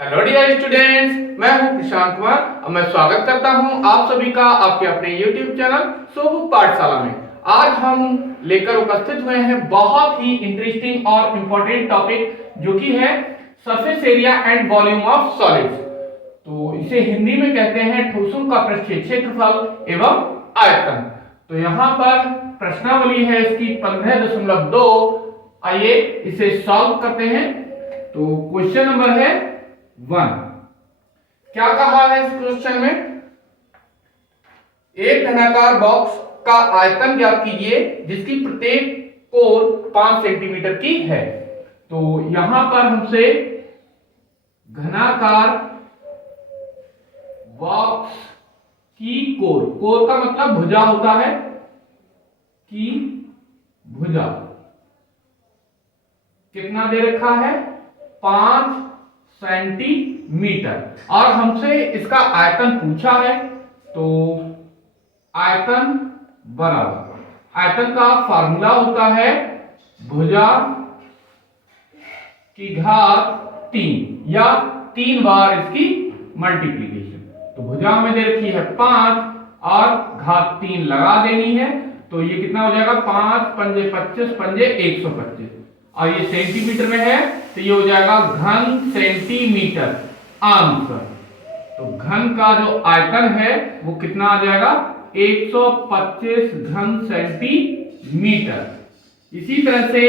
Hello dear students, मैं हूं प्रशांत कुमार और मैं स्वागत करता हूं आप सभी का आपके अपने YouTube चैनल सोबू पाठशाला में। आज हम लेकर उपस्थित हुए हैं बहुत ही इंटरेस्टिंग और इम्पोर्टेंट टॉपिक जो कि है surface area and volume of solids. तो इसे हिंदी में कहते हैं ठोसों का पृष्ठीय क्षेत्रफल एवं आयतन। तो यहाँ पर प्रश्नावली है इसकी 15.2। आइए इसे सॉल्व करते हैं। तो क्वेश्चन नंबर है 1। क्या कहा है इस क्वेश्चन में? एक धनाकार बॉक्स का आयतन ज्ञात कीजिए जिसकी प्रत्येक कोर 5 सेंटीमीटर की है। तो यहां पर हमसे घनाकार बॉक्स की कोर का मतलब भुजा होता है, की भुजा कितना दे रखा है? 5 सेंटीमीटर। और हमसे इसका आयतन पूछा है। तो आयतन बराबर, आयतन का फार्मूला होता है भुजा की घात 3 या 3 बार इसकी मल्टीप्लीकेशन। तो भुजा हमें दे रखी है 5 और घात 3 लगा देनी है। तो ये कितना हो जाएगा? 5 पंजे 25 पंजे 125 और ये सेंटीमीटर में है तो ये हो जाएगा घन सेंटीमीटर आंसर। तो घन का जो आयतन है वो कितना आ जाएगा? 125 घन सेंटीमीटर। इसी तरह से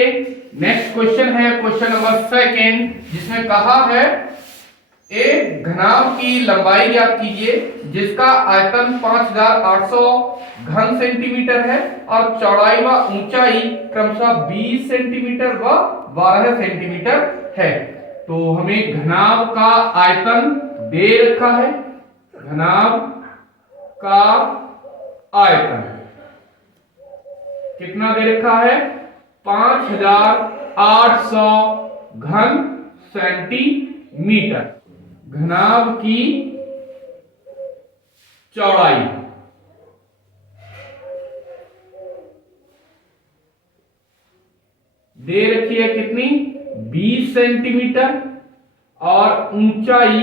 नेक्स्ट क्वेश्चन है क्वेश्चन नंबर 2 जिसमें कहा है एक घनाभ की लंबाई ज्ञात कीजिए जिसका आयतन 5800 घन सेंटीमीटर है और चौड़ाई व ऊंचाई क्रमशः 20 सेंटीमीटर व 12 सेंटीमीटर है। तो हमें घनाभ का आयतन दे रखा है। घनाभ का आयतन कितना दे रखा है? 5800 घन सेंटीमीटर। घनाभ की चौड़ाई दे रखी है कितनी? 20 सेंटीमीटर और ऊंचाई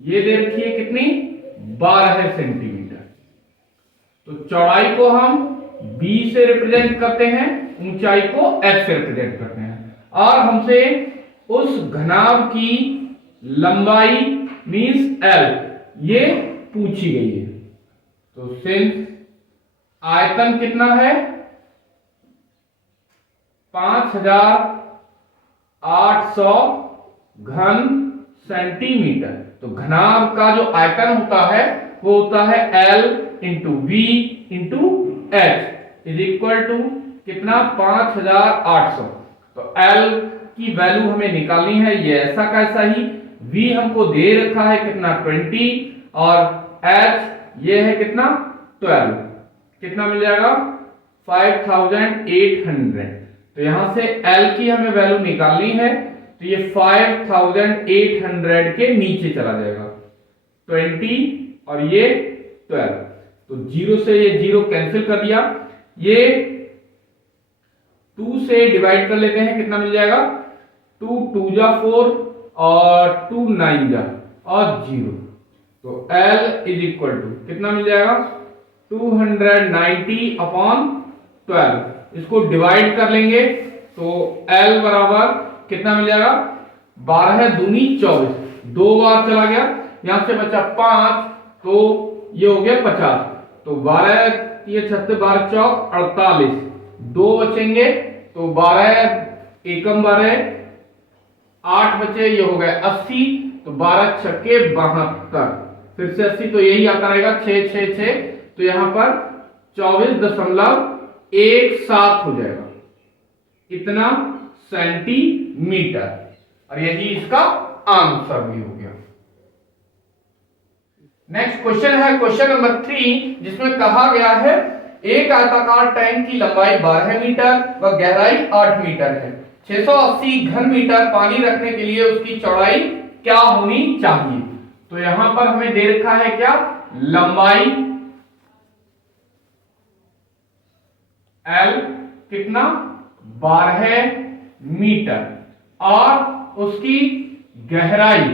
ये दे रखी है कितनी? 12 सेंटीमीटर। तो चौड़ाई को हम 20 से रिप्रेजेंट करते हैं, ऊंचाई को h से रिप्रेजेंट करते हैं और हमसे उस घनाभ की लंबाई मींस L ये पूछी गई है। तो सिंस आयतन कितना है? 5800 घन सेंटीमीटर। तो घनाभ का जो आयतन होता है वो होता है L into V into H is equal to कितना? 5800। तो L की वैल्यू हमें निकालनी है, ये ऐसा कैसा ही। V हमको दे रखा है कितना? 20 और H ये है कितना? 12। कितना मिल जाएगा? 5800। तो यहां से L की हमें वैल्यू निकालनी है तो ये 5800 के नीचे चला जाएगा 20 और ये 12। तो 0 से ये 0 कैंसिल कर दिया। ये 2 से डिवाइड कर लेते हैं, कितना मिल जाएगा? 2 2 जा 4 और 2 9 जा और 0। तो L इज इक्वल टू कितना मिल जाएगा? 290 अपॉन 12। इसको डिवाइड कर लेंगे तो L बराबर कितना मिल जाएगा? 12 दूनी 24, 2 बार चला गया, यहां से बचा 5 तो ये हो गया 50। तो 12 ये 36 12 चौक 48, 2 बचेंगे तो 12 एकम 12 8 बचे, ये हो गए 80। तो 12 छक्के 72, फिर से 80 तो यही आता रहेगा 6 6 6। तो यहां पर 24.17 हो जाएगा इतना सेंटीमीटर और यही इसका आंसर भी हो गया। नेक्स्ट क्वेश्चन है क्वेश्चन नंबर 3 जिसमें कहा गया है एक आयताकार टैंक की लंबाई 12 मीटर व गहराई 8 मीटर है। 680 घन मीटर पानी रखने के लिए उसकी चौड़ाई क्या होनी चाहिए? तो यहां पर हमें दे रखा है क्या? लंबाई L कितना? 12 मीटर और उसकी गहराई,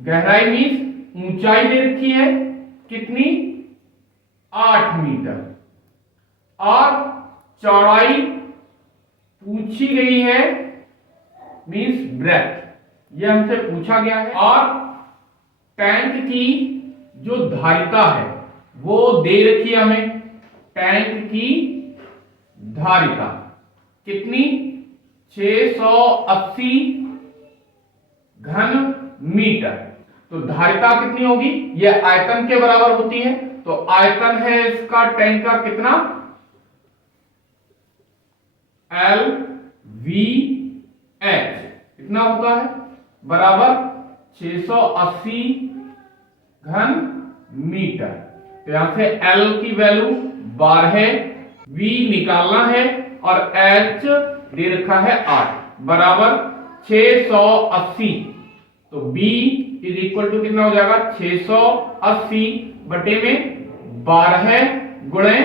गहराई मीन्स ऊंचाई दे रखी है कितनी, 8 मीटर, और चौड़ाई पूछी गई है मीन्स ब्रेथ, ये हमसे पूछा गया है। और टैंक की जो धारिता है वो दे रखी है हमें, टैंक की धारिता कितनी, 680 घन मीटर। तो धारिता कितनी होगी, यह आयतन के बराबर होती है। तो आयतन है इसका टैंक का कितना, एल वी एच कितना होता है, बराबर 680 घन मीटर। तो यहां से L की वैल्यू 12 है, V निकालना है और H दे रखा है 8, बराबर 680। तो B इज इक्वल टू कितना हो जाएगा, 680 बटे में 12 गुणे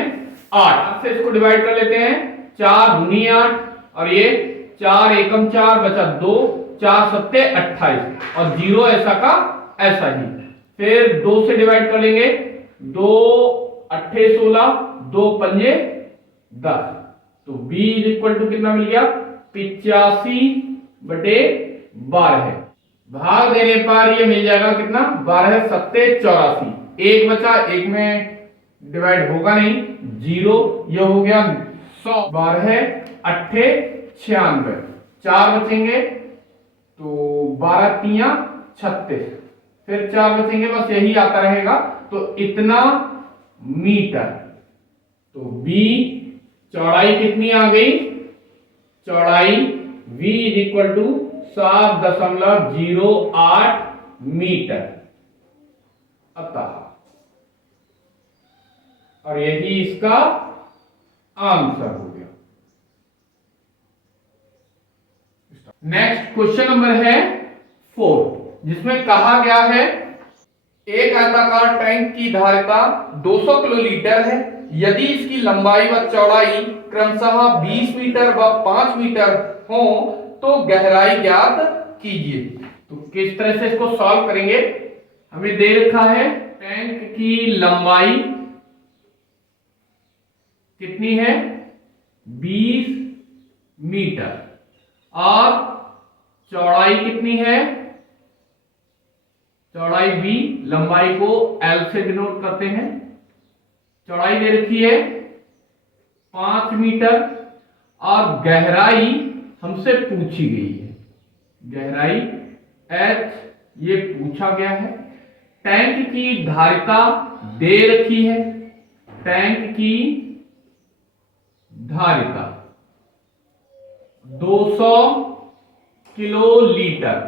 8 से इसको डिवाइड कर लेते हैं, 4 दूनी 8 और ये 4 एकम 4 बचा 2, 4 सत्ते 28 और 0 ऐसा का ऐसा ही। फिर 2 से डिवाइड कर लेंगे, 2 अट्ठे 16, 2 पंजे 10। तो B इज इक्वल टू कितना मिल गया, 85 बटे 12। भाग देने पर ये मिल जाएगा कितना, 12 सत्ते 84, एक बचा, एक में डिवाइड होगा नहीं, 0, ये हो गया 100, 12 अट्ठे 96, 4 बचेंगे तो 12 तिया 36, फिर 4 बचेंगे, बस यही आता रहेगा। तो इतना मीटर। तो B चौड़ाई कितनी आ गई, चौड़ाई V is equal to 7.08 metre अतः, और यही इसका आंसर हो गया। नेक्स्ट क्वेश्चन नंबर है 4, जिसमें कहा गया है एक आयताकार टैंक की धारिता 200 किलोलीटर है, यदि इसकी लंबाई व चौड़ाई क्रमशः 20 मीटर व 5 मीटर हो तो गहराई ज्ञात कीजिए। तो किस तरह से इसको सॉल्व करेंगे, हमें दे रखा है टैंक की लंबाई कितनी है, 20 मीटर, और चौड़ाई कितनी है, चौड़ाई B, लंबाई को L से डिनोट करते हैं, चौड़ाई दे रखी है 5 मीटर, और गहराई हमसे पूछी गई है, गहराई H ये पूछा गया है। टैंक की धारिता दे रखी है, टैंक की धारिता 200 किलोलीटर,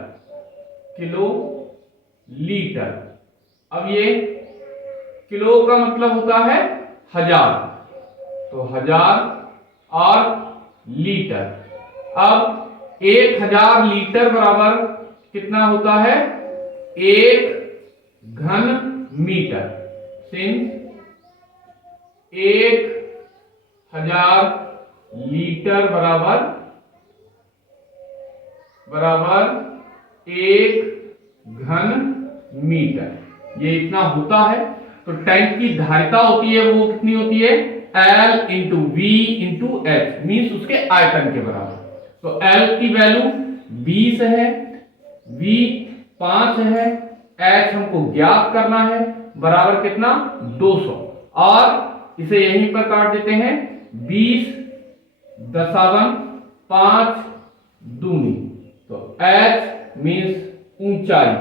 किलोलीटर। अब ये किलो का मतलब होता है 1000, तो 1000 और लीटर। अब 1000 लीटर बराबर कितना होता है, 1 घन मीटर, सिंस 1000 लीटर बराबर 1 घन मीटर, ये इतना होता है। तो टैंक की धारिता होती है वो कितनी होती है, L into V into H, means उसके आयतन के बराबर। तो L की वैल्यू 20 है, V 5 है, H हमको ज्ञात करना है, बराबर कितना 200, और इसे यहीं पर काट देते हैं, 20 दशावन 5 दूनी, तो H मीन्स ऊंचाई,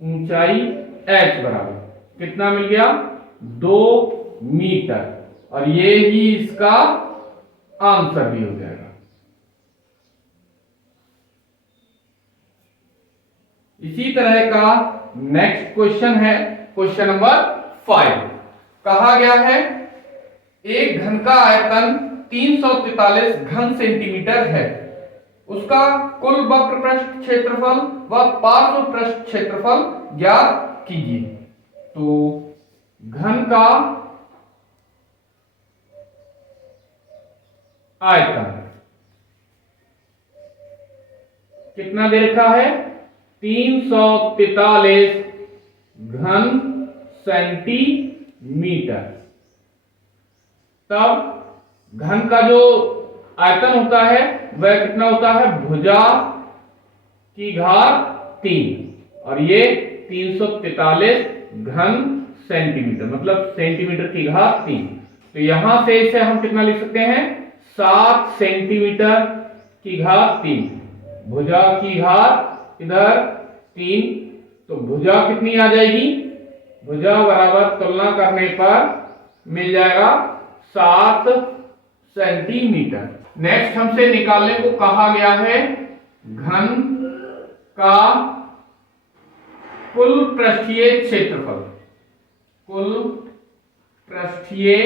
ऊंचाई H बराबर कितना मिल गया, 2 मीटर, और ये ही इसका आंसर भी हो जाएगा। इसी तरह का नेक्स्ट क्वेश्चन है क्वेश्चन नंबर 5। कहा गया है एक घन का आयतन 343 घन सेंटीमीटर है, उसका कुल वक्र पृष्ठ क्षेत्रफल व पार्श्व पृष्ठ क्षेत्रफल ज्ञात कीजिए। तो घन का आयतन कितना दे रखा है 343 घन सेंटीमीटर। तब घन का जो आयतन होता है वह कितना होता है भुजा की घात 3 और ये 343 घन सेंटीमीटर मतलब सेंटीमीटर की घात 3। तो यहां से इसे हम कितना लिख सकते हैं 7 सेंटीमीटर की घात 3। भुजा की घात इधर 3 तो भुजा कितनी आ जाएगी भुजा बराबर तुलना करने पर मिल जाएगा 7 सेंटीमीटर। नेक्स्ट हमसे निकालने को कहा गया है घन का कुल पृष्ठीय क्षेत्रफल। कुल पृष्ठीय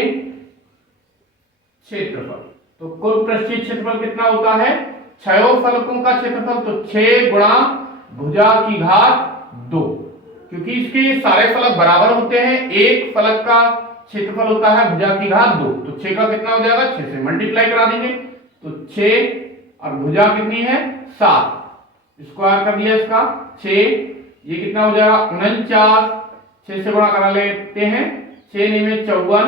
क्षेत्रफल तो कुल पृष्ठीय क्षेत्रफल कितना होता है 6 फलकों का क्षेत्रफल तो 6 गुणा भुजा की घात 2 क्योंकि इसके सारे फलक बराबर होते हैं। एक फलक का क्षेत्रफल होता है भुजा की घात 2 तो 6 का कितना हो जाएगा 6 से मल्टीप्लाई करा देंगे तो 6 और भुजा कितनी है 7 स्क्वायर कर लिया इसका 6 ये कितना हो जाएगा 49 6 से गुणा करा लेते हैं 6 9 में 54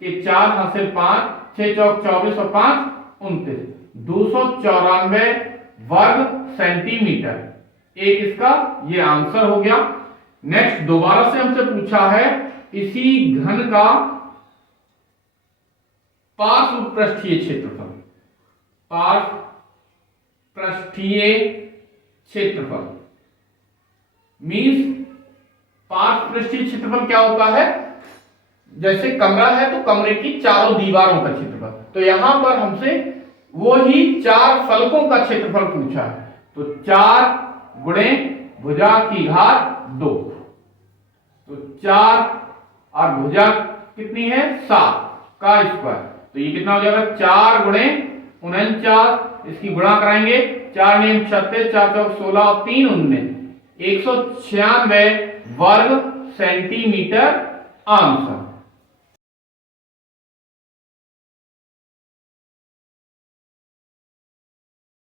के 4 हासिल 5 6 चौक 24 और 5 29 294 वर्ग सेंटीमीटर। एक इसका ये आंसर हो गया। नेक्स्ट दोबारा से हमसे पूछा है इसी घन का पार्श्व पृष्ठीय क्षेत्रफल। पार्श्व पृष्ठीय क्षेत्रफल मींस पार्श्व पृष्ठीय क्षेत्रफल क्या होता है जैसे कमरा है तो कमरे की चारों दीवारों का क्षेत्रफल। तो यहां पर हमसे वो ही 4 फलकों का क्षेत्रफल पूछा है तो 4 गुणे भुजा की घात 2 तो 4 और भुजा कितनी है 7 का स्क्वायर तो ये कितना हो जाएगा 4 गुणे 49 इसकी गुणा कराएंगे 4 नेम 36 4 चौक 16 और 3 19 196 वर्ग सेंटीमीटर आंसर।